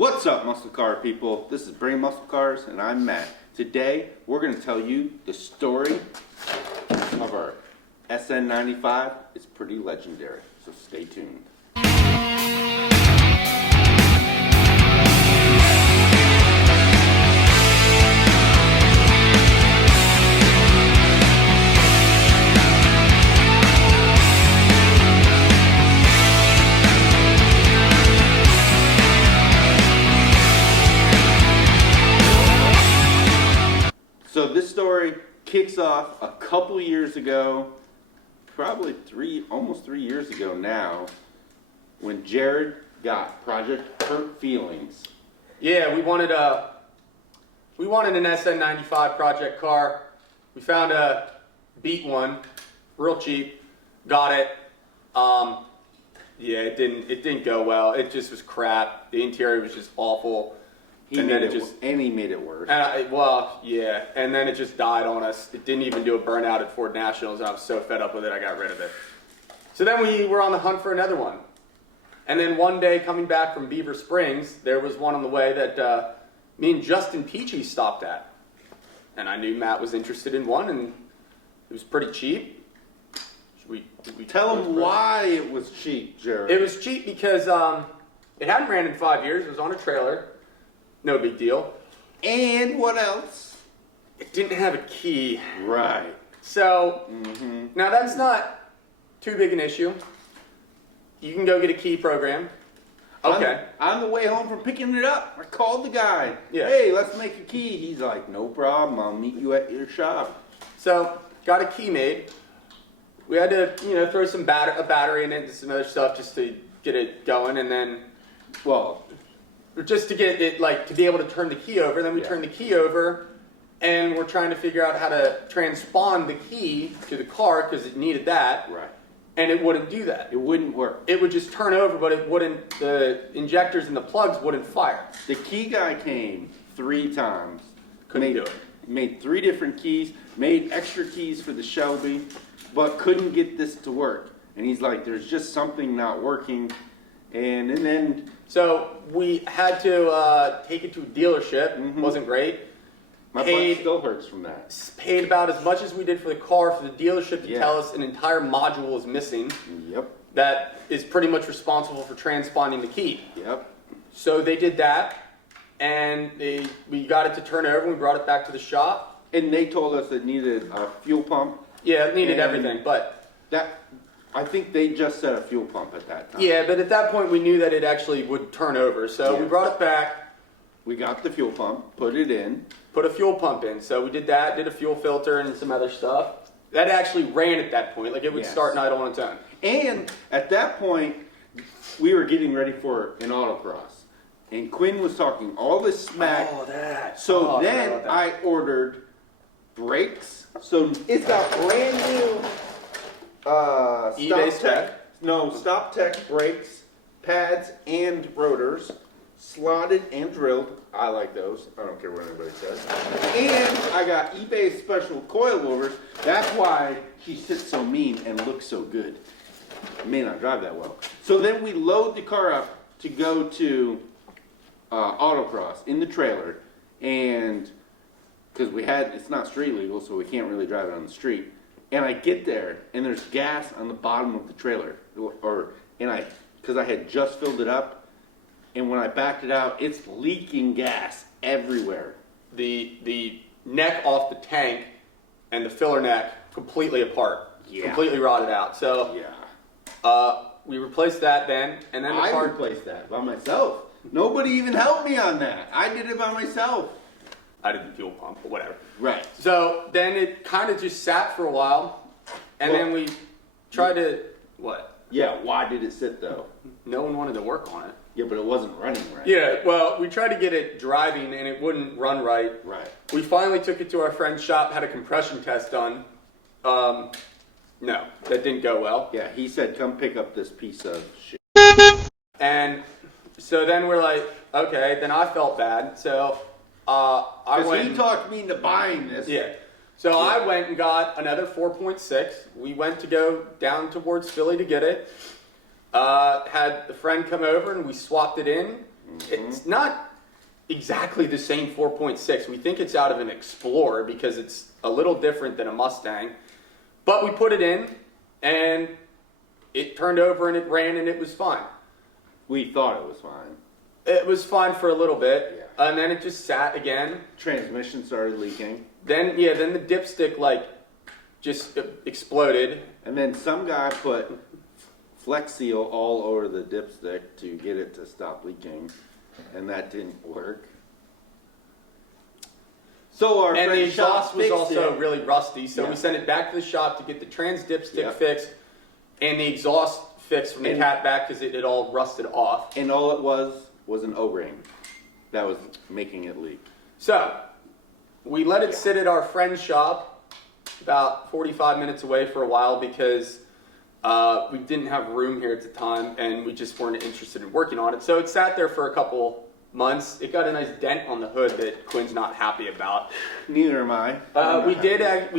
What's up, muscle car people? This is Brain Muscle Cars, and I'm Matt. Today, we're going to tell you the story of our SN95. It's pretty legendary, so stay tuned. So this story kicks off a couple years ago, probably almost three years ago now, when Jared got Project Hurt Feelings. Yeah, we wanted an SN95 project car. We found a beat one, real cheap, got it. Yeah, it didn't go well. It just was crap. The interior was just awful. And he made it worse. Yeah, and then it just died on us. It didn't even do a burnout at Ford Nationals, and I was so fed up with it, I got rid of it. So then we were on the hunt for another one. And then one day, coming back from Beaver Springs, there was one on the way that me and Justin Peachy stopped at. And I knew Matt was interested in one, and it was pretty cheap. Should we tell him why it was cheap, Jared? It was cheap because it hadn't ran in 5 years. It was on a trailer. No big deal. And what else? It didn't have a key. Right. So, now that's not too big an issue. You can go get a key program. Okay. On the way home from picking it up, I called the guy. Yeah. Hey, let's make a key. He's like, no problem. I'll meet you at your shop. So, got a key made. We had to, throw a battery in it and some other stuff just to get it going, and then, just to get it, to be able to turn the key over. Then we turned the key over, and we're trying to figure out how to transpond the key to the car because it needed that. Right. And it wouldn't do that. It wouldn't work. It would just turn over, but it wouldn't. The injectors and the plugs wouldn't fire. The key guy came 3 times. Couldn't do it. Made 3 different keys. Made extra keys for the Shelby, but couldn't get this to work. And he's like, "There's just something not working." And then. So we had to take it to a dealership. Wasn't great. My butt still hurts from that. Paid about as much as we did for the car for the dealership to tell us an entire module is missing. Yep. That is pretty much responsible for transponding the key. Yep. So they did that, and we got it to turn over, and we brought it back to the shop. And they told us it needed a fuel pump. Yeah, it needed everything, but I think they just set a fuel pump at that time. Yeah, but at that point we knew that it actually would turn over. So we brought it back. We got the fuel pump, put it in. Put a fuel pump in. So we did that, did a fuel filter and some other stuff. That actually ran at that point. It would start and idle on its own. And at that point, we were getting ready for an autocross. And Quinn was talking all this smack. Oh, that. So then I ordered brakes. So it's got brand new Stop Tech brakes, pads, and rotors, slotted and drilled. I like those. I don't care what anybody says. And I got eBay special coilovers. That's why she sits so mean and looks so good. It may not drive that well. So then we load the car up to go to autocross in the trailer, and because it's not street legal, so we can't really drive it on the street. And I get there, and there's gas on the bottom of the trailer, because I had just filled it up, and when I backed it out, it's leaking gas everywhere. The neck off the tank and the filler neck completely apart, completely rotted out. So we replaced that then, and then I replaced that by myself. Nobody even helped me on that. I did it by myself. I did the fuel pump, but whatever. Right. So then it kind of just sat for a while, and then we tried to, Yeah, why did it sit though? No one wanted to work on it. Yeah, but it wasn't running right. Yeah, well, we tried to get it driving, and it wouldn't run right. Right. We finally took it to our friend's shop, had a compression test done. No, that didn't go well. Yeah, he said, come pick up this piece of shit. And so then we're like, okay, then I felt bad, so I went. He talked me into buying this. Yeah. So I went and got another 4.6. We went to go down towards Philly to get it. Had a friend come over and we swapped it in. It's not exactly the same 4.6. We think it's out of an Explorer because it's a little different than a Mustang. But we put it in, and it turned over and it ran and it was fine. We thought it was fine. It was fine for a little bit, and then it just sat again. Transmission started leaking. Then the dipstick like just exploded. And then some guy put Flex Seal all over the dipstick to get it to stop leaking, and that didn't work. So our And the friend shop exhaust was fixed also it. really rusty, so we sent it back to the shop to get the trans dipstick fixed and the exhaust fixed from the cat back because it had all rusted off. And all it was an O-ring that was making it leak. So we let it sit at our friend's shop about 45 minutes away for a while because we didn't have room here at the time and we just weren't interested in working on it. So it sat there for a couple months. It got a nice dent on the hood that Quinn's not happy about. Neither am I. We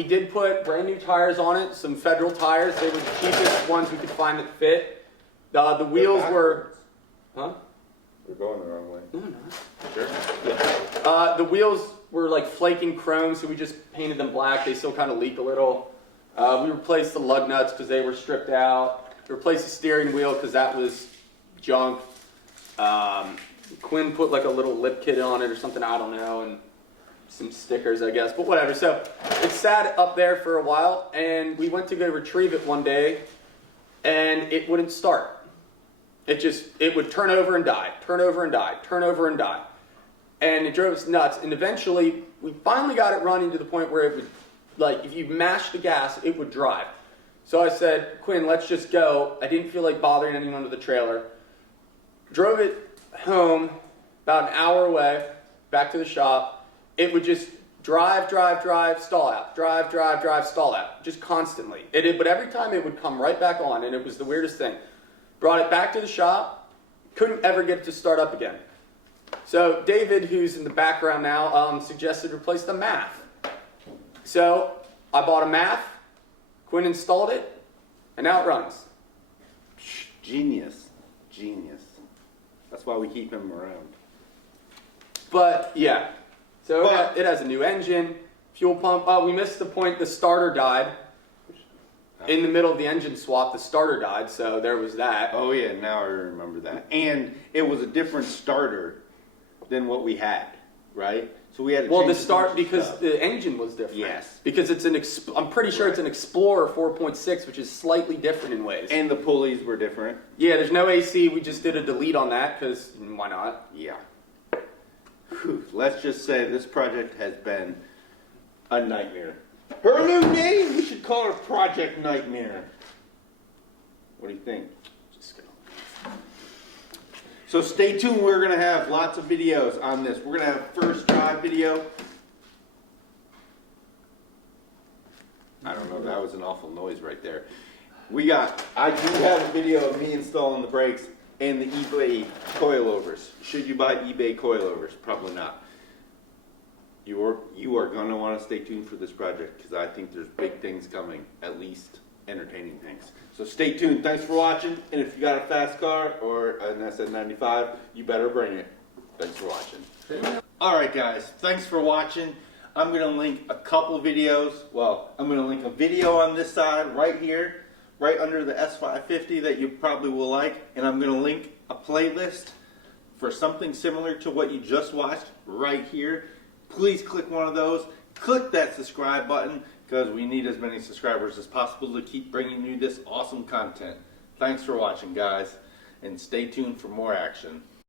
did put brand new tires on it, some Federal tires. They were the cheapest ones we could find that fit. The wheels were, huh? We're going the wrong way. No, no. Sure. Yeah. The wheels were like flaking chrome, so we just painted them black. They still kind of leak a little. We replaced the lug nuts because they were stripped out. We replaced the steering wheel because that was junk. Quinn put like a little lip kit on it or something, I don't know, and some stickers, I guess, but whatever. So it sat up there for a while, and we went to go retrieve it one day, and it wouldn't start. It would turn over and die, turn over and die, turn over and die. And it drove us nuts, and eventually we finally got it running to the point where it would, like, if you mashed the gas, it would drive. So I said, Quinn, let's just go. I didn't feel like bothering anyone with the trailer. Drove it home about an hour away, back to the shop. It would just drive, stall out, drive, stall out, just constantly. But every time it would come right back on, and it was the weirdest thing. Brought it back to the shop, couldn't ever get it to start up again. So David, who's in the background now, suggested replace the math. So I bought a math, Quinn installed it, and now it runs. Genius. That's why we keep him around. But yeah, so it has a new engine, fuel pump. We missed the point, the starter died. In the middle of the engine swap, the starter died, so there was that. Oh yeah, now I remember that. And it was a different starter than what we had, right? So we had to change because the engine was different. Yes. Because it's I'm pretty sure it's an Explorer 4.6, which is slightly different in ways. And the pulleys were different. Yeah, there's no AC. We just did a delete on that because why not? Yeah. Whew. Let's just say this project has been a nightmare. Her new name, we should call her Project Nightmare. What do you think? Just go. So stay tuned, we're going to have lots of videos on this. We're going to have first drive video. I don't know, that was an awful noise right there. I do have a video of me installing the brakes and the eBay coilovers. Should you buy eBay coilovers? Probably not. You are going to want to stay tuned for this project because I think there's big things coming, at least entertaining things. So stay tuned. Thanks for watching. And if you got a fast car or an SN95, you better bring it. Thanks for watching. All right, guys. Thanks for watching. I'm going to link a couple videos. Well, I'm going to link a video on this side right here, right under the S550 that you probably will like. And I'm going to link a playlist for something similar to what you just watched right here. Please click one of those. Click that subscribe button because we need as many subscribers as possible to keep bringing you this awesome content. Thanks for watching, guys, and stay tuned for more action.